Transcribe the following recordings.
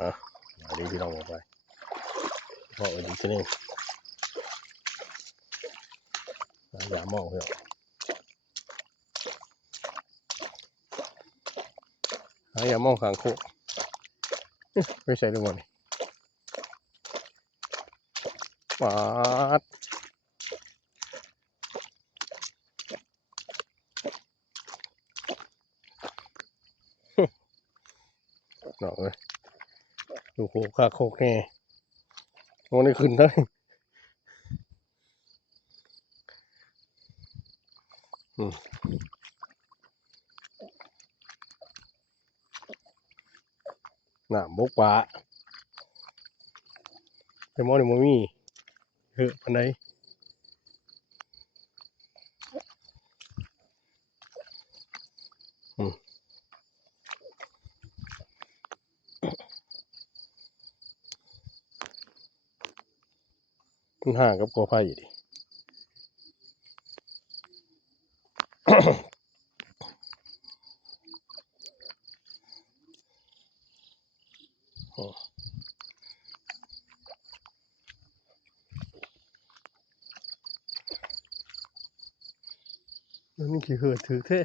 อ่ะเดี๋ยวพี่น้องออกไปพออีกทีนึงอย่ามองเพื่อนอย่ามองข้างโคกไม่ใช่ด้วยมันปาดหนอกเลยดูโคกข้าโคกแน่โอ้นี่ขึ้นได้น้ำบกปลาแต่มอนี่มันมีเฮ้ยอันไหนมันห่างกับกอไผ่ดิมันขี้เหือดถือเท่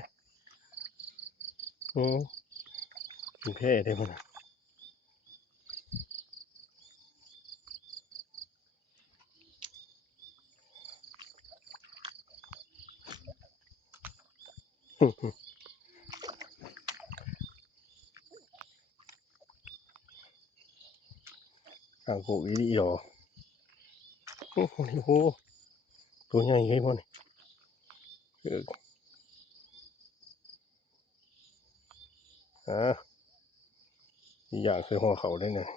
กินเท่ได้มั้ยข้างโคกอีดีหรอโอ้โหตัวใหญ่เลยมันอยากใส่หัวเขาได้เนี่ย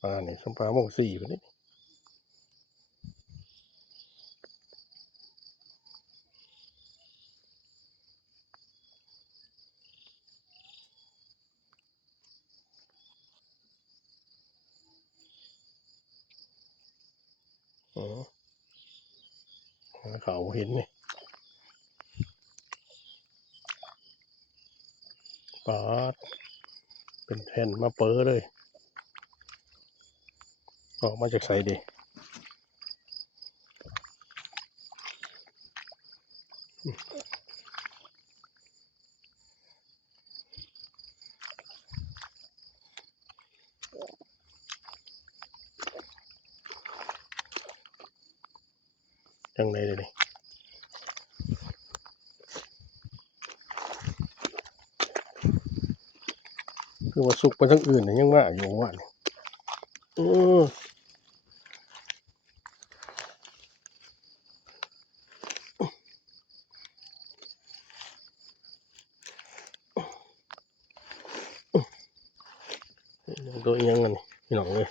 ปลาเนี่ยสมปลาโมกสี่ไปนี่เขาเห็นเนี่ยปลาเป็นแผ่นมาเป๋อเลยออกมาจากใส่ดิจังไรเลยคือว่าสุกไปทั้งอื่นเนี่ยยังว่าอยู่ว่าเนี่ยตัวยังไงพี่น้องเลย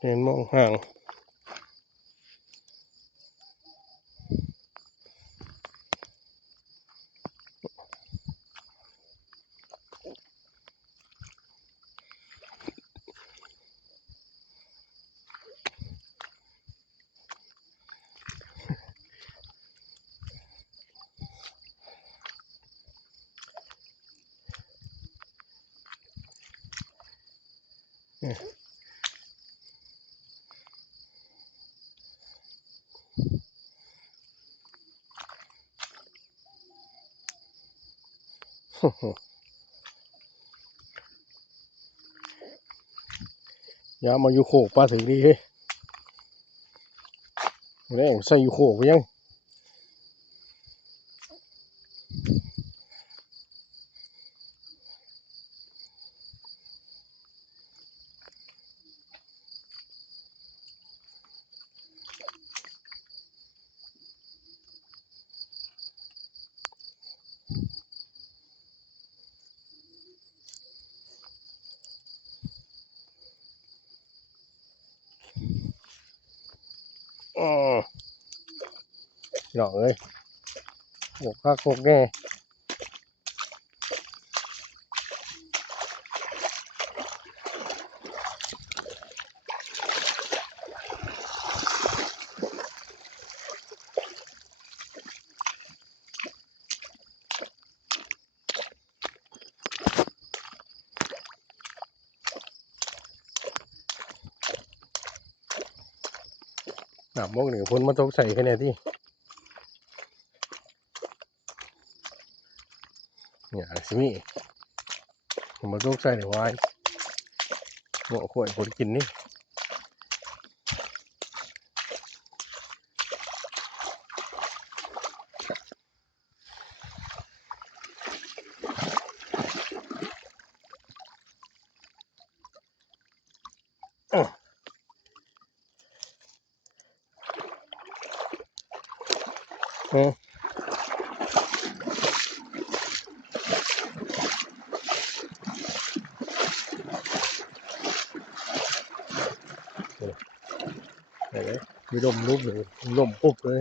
เห็นมองห่างยามาอยู่โคกปลาถึงดีเฮ้ยแรงใส่อยู่โคกยังพี่น้องเลยโคกข้าโคกแน่ น้ำมกนี่ก็พ้นมาตกใส่แค่นี้ที่เนี่ยสิมีมาตกใส่ในวายหม้อขวดคนกินนี่มีลมลุกเลยลมปุ๊บเลย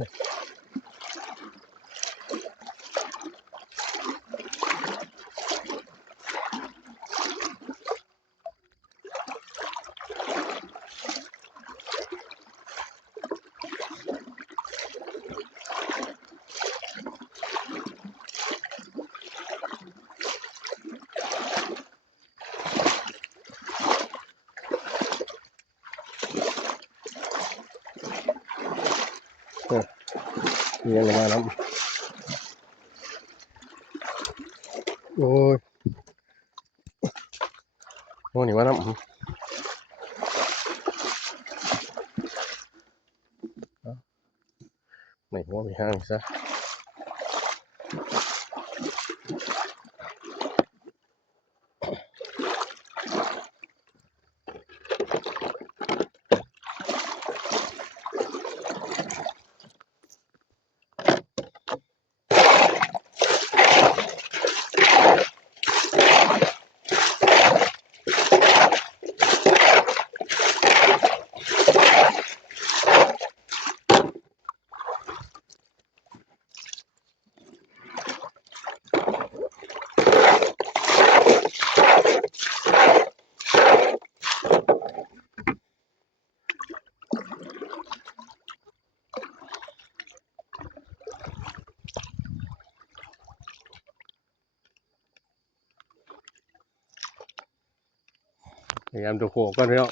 มีอะไรมาแล้วโอ้ยโอ้นี่มาแล้วไม่หัวไม่ห้างซะพยายามตัวโขกก่อนพี่น้อง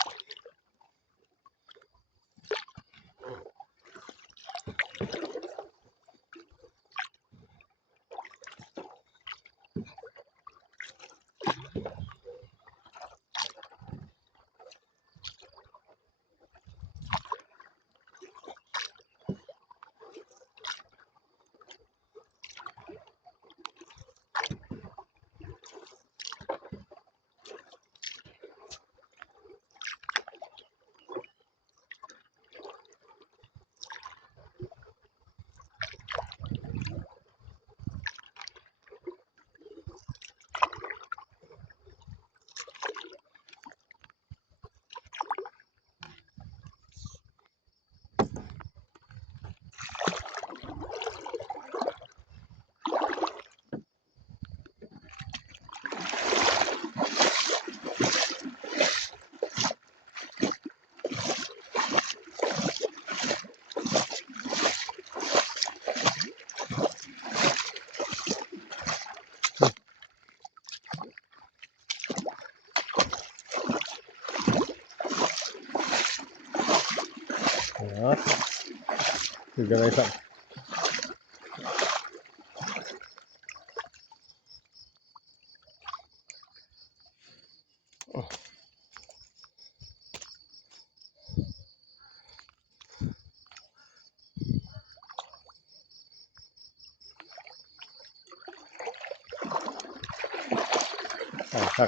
ถึงจะได้สั่ง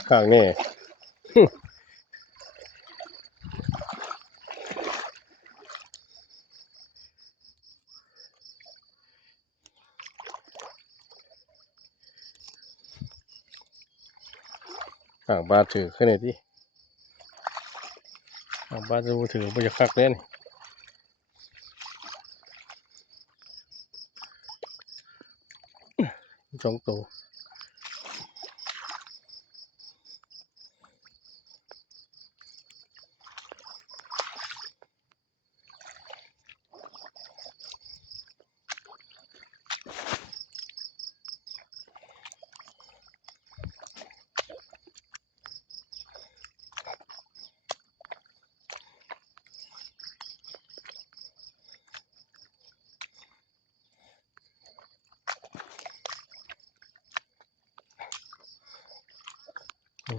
ข้างๆนี่บาดถือแค่ไหนที่บาดจะถือไม่จะคักเล่นสองตัว น้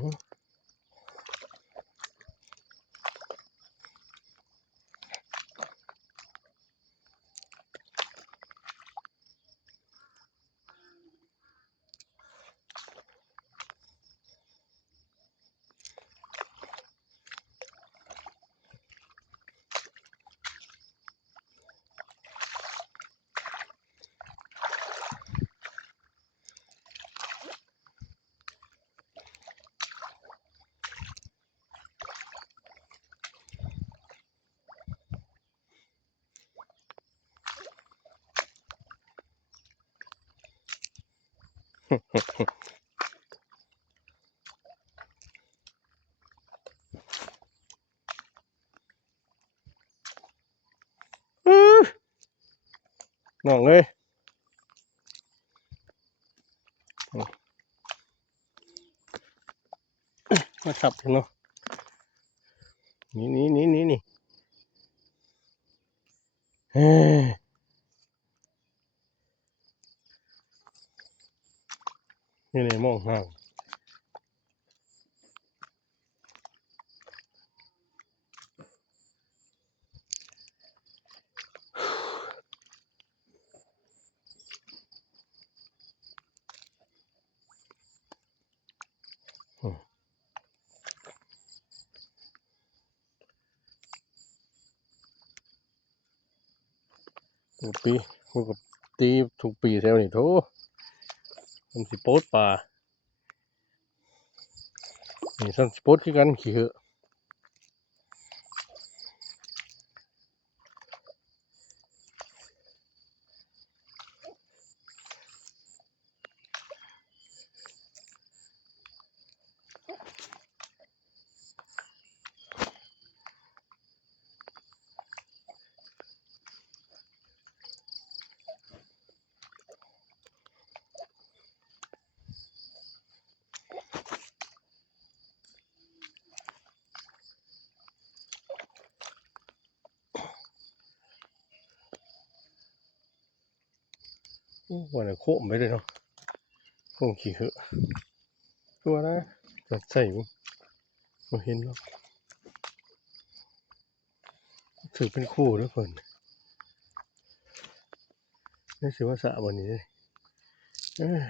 องเอ้ยมาทับเนาะนี่เฮ้ยนี่มองห่างทุกปีมันก็ตีทุกปีแถวนี้โถมันสิโป๊ดป่านี่สั่นสิโป๊ดคือกันขี้เหอะว่าน่ะโคมไปเลยเนาะโคมขี้เหอะตัวนะจะใส่บ่เห็นหรอกถือเป็นคู่เด้อเพิ่นนี่สิว่าสะบ่นี้เอ้ย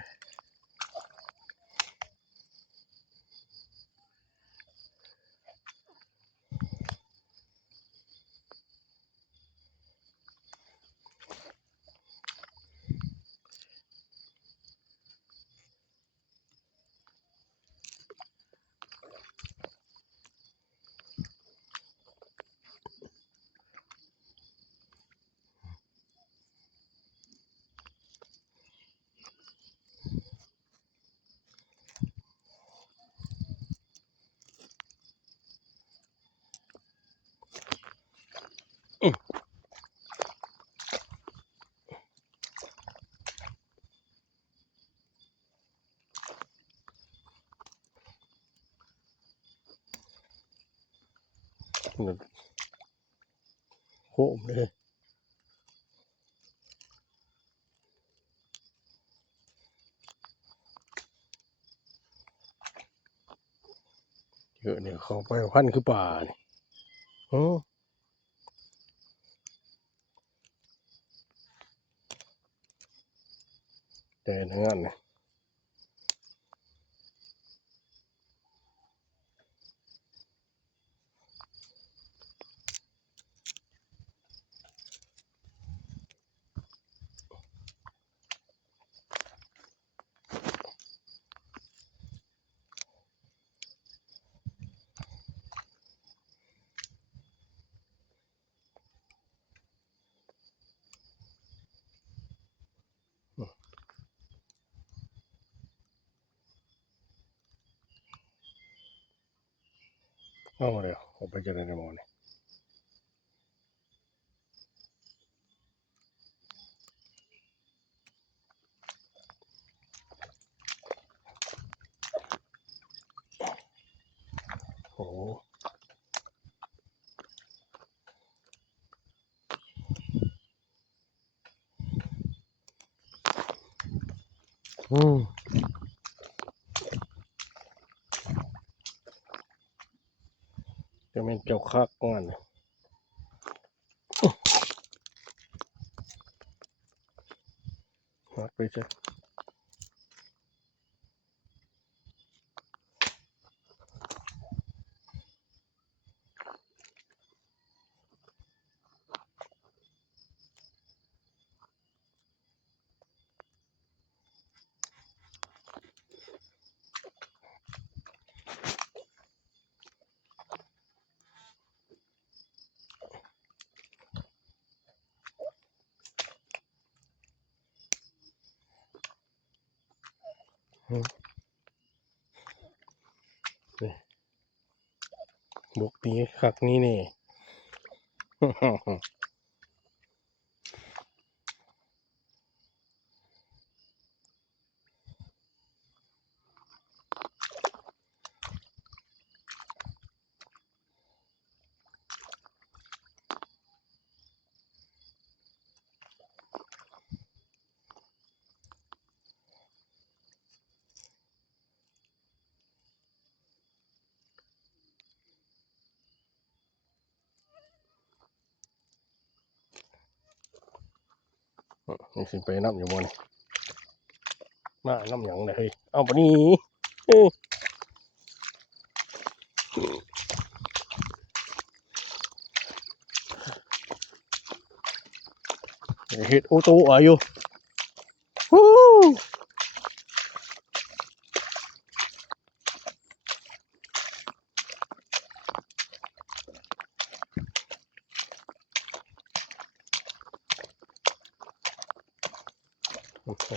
โคมเลยเยอะเนี่ยเข้าไปพันคือป่านี่แต่ทั้งนั้นน่ะเอามาแล้วออกไปจากในหม้อนี่โอ้ แม่นเจ้าคักก่อนหักไปจ้ะบุกตีคักนี้นี่ นี่สิไปน้ำอยู่บนมาน้ำหยังเลยเฮ้ยเอาปะนี่เฮ็ดโอโตอายุฮู้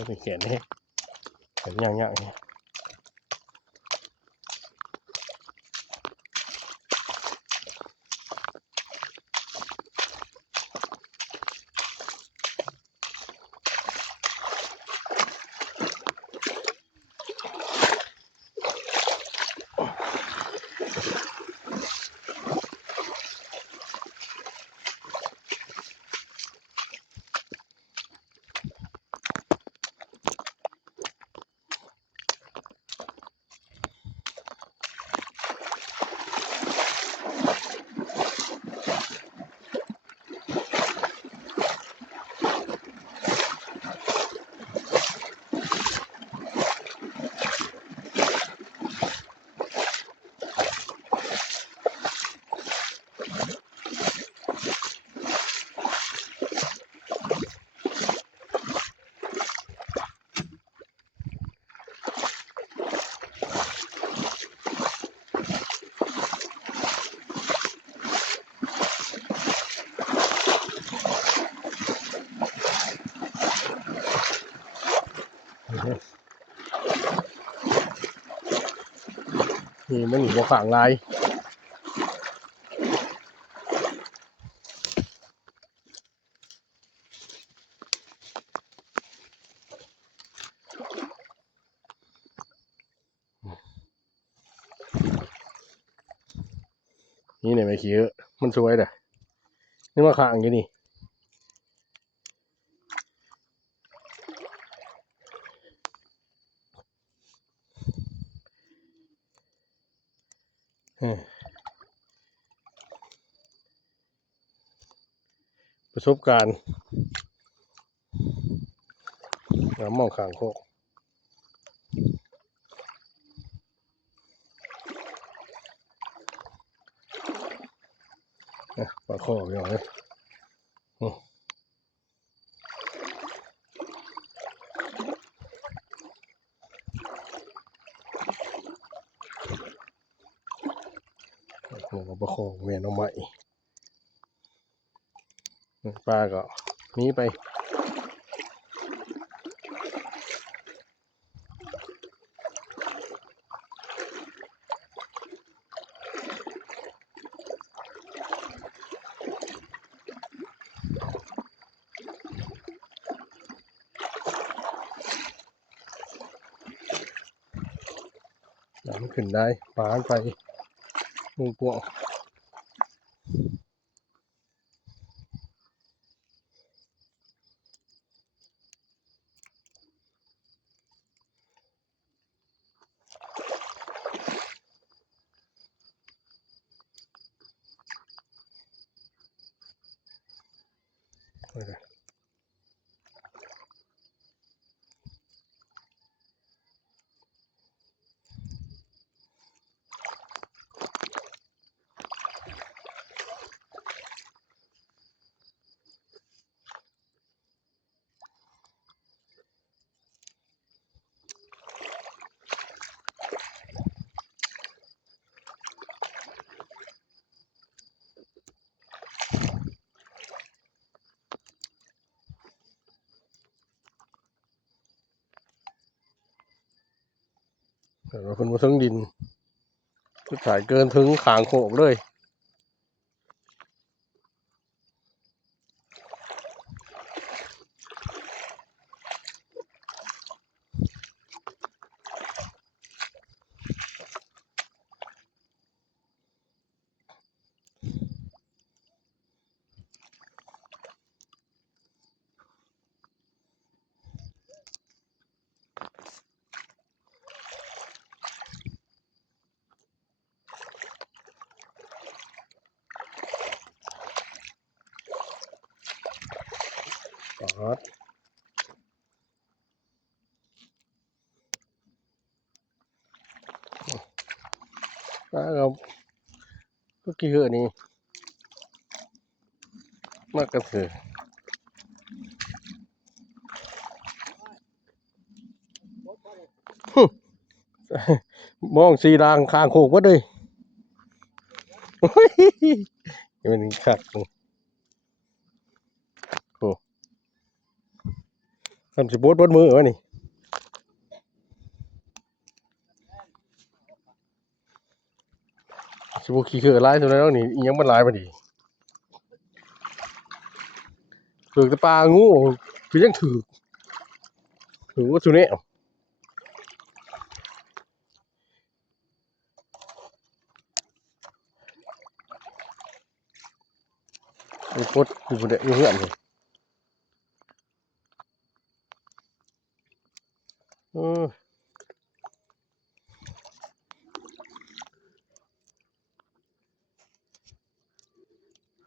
ใช้เขียนนี่เขียนยากๆนี่นี่มันอยู่บนฝั่งลายนี่เนี่ยไม่ขี้เยอะมันสวยเด้อนี่มาข้างอยู่นี่ประสบการณ์แล้วมองข้างโคกปลาข้อไปหน่อยปลาข้อเวียนเอาใหม่ปลาก็หนีไปมันขึ้นได้ปลาไปมุงพวก แต่ว่าคนมาถึงดินก็ถ่ายเกินถึงขางโขกเลยครับแล้วก็กี่เหอะนี่มากกระเถือมองสีดางคางโขกว่าเลยมันขัดโอ้ทำสิบดบนมือวะนี่สิบขี้เขือลายสุดแล้วนี่ยังมันลายมาดิถือตะปางูคือยังถือว่าสุดเนี่ยมีพดอยู่บนเดอยู่เพื่อนเลยเ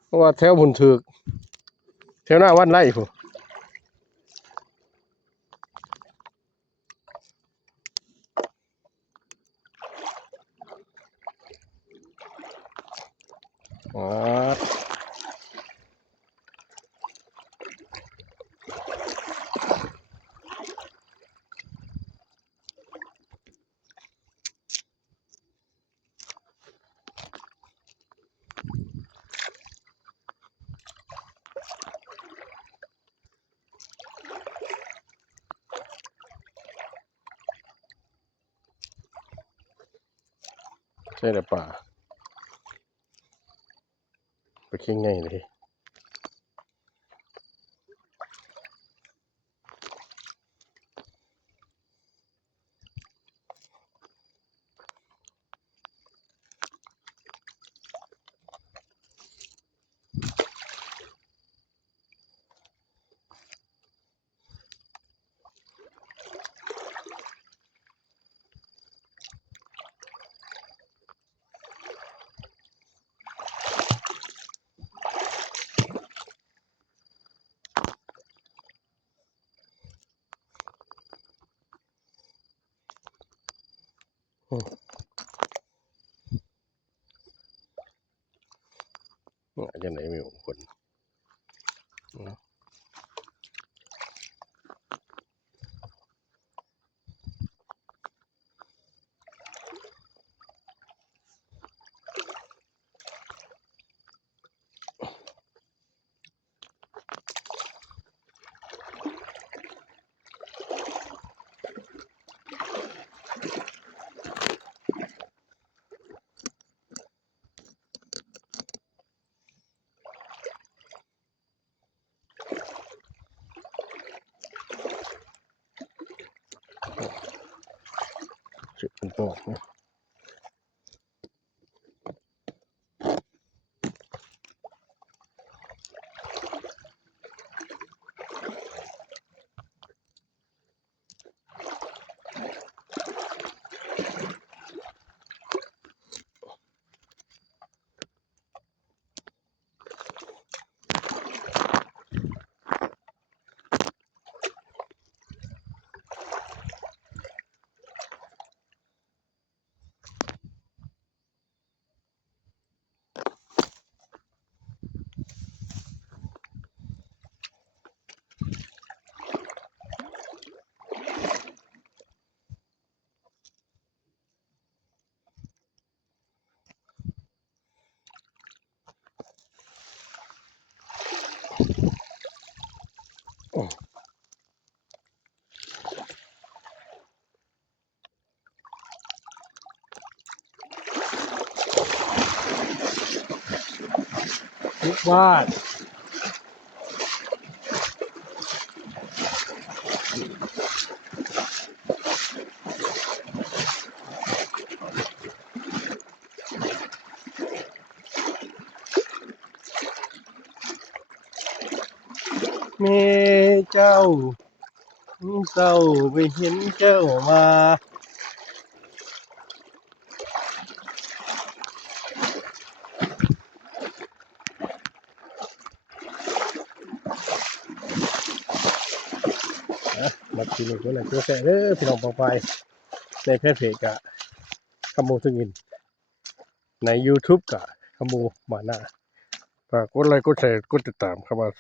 พราะว่าแถวบุญถือแถวหน้าวันไร่ผู้อ๋อใช่แต่ป่าไปเคียงไงเลยอาจจะไหนไม่รู้คนจุดเป็นปอกนะ ทุกบ้านแม่เจ้าเศร้าไปเห็นเจ้ามามากินอีกแล้วตัวแก่เด้อพี่น้องปองไปในแพจเพจกะขโมยซึ่งอินใน YouTube กะขโมยมาหน้าฝากกดไลค์กดแชร์กดติดตามเข้ามา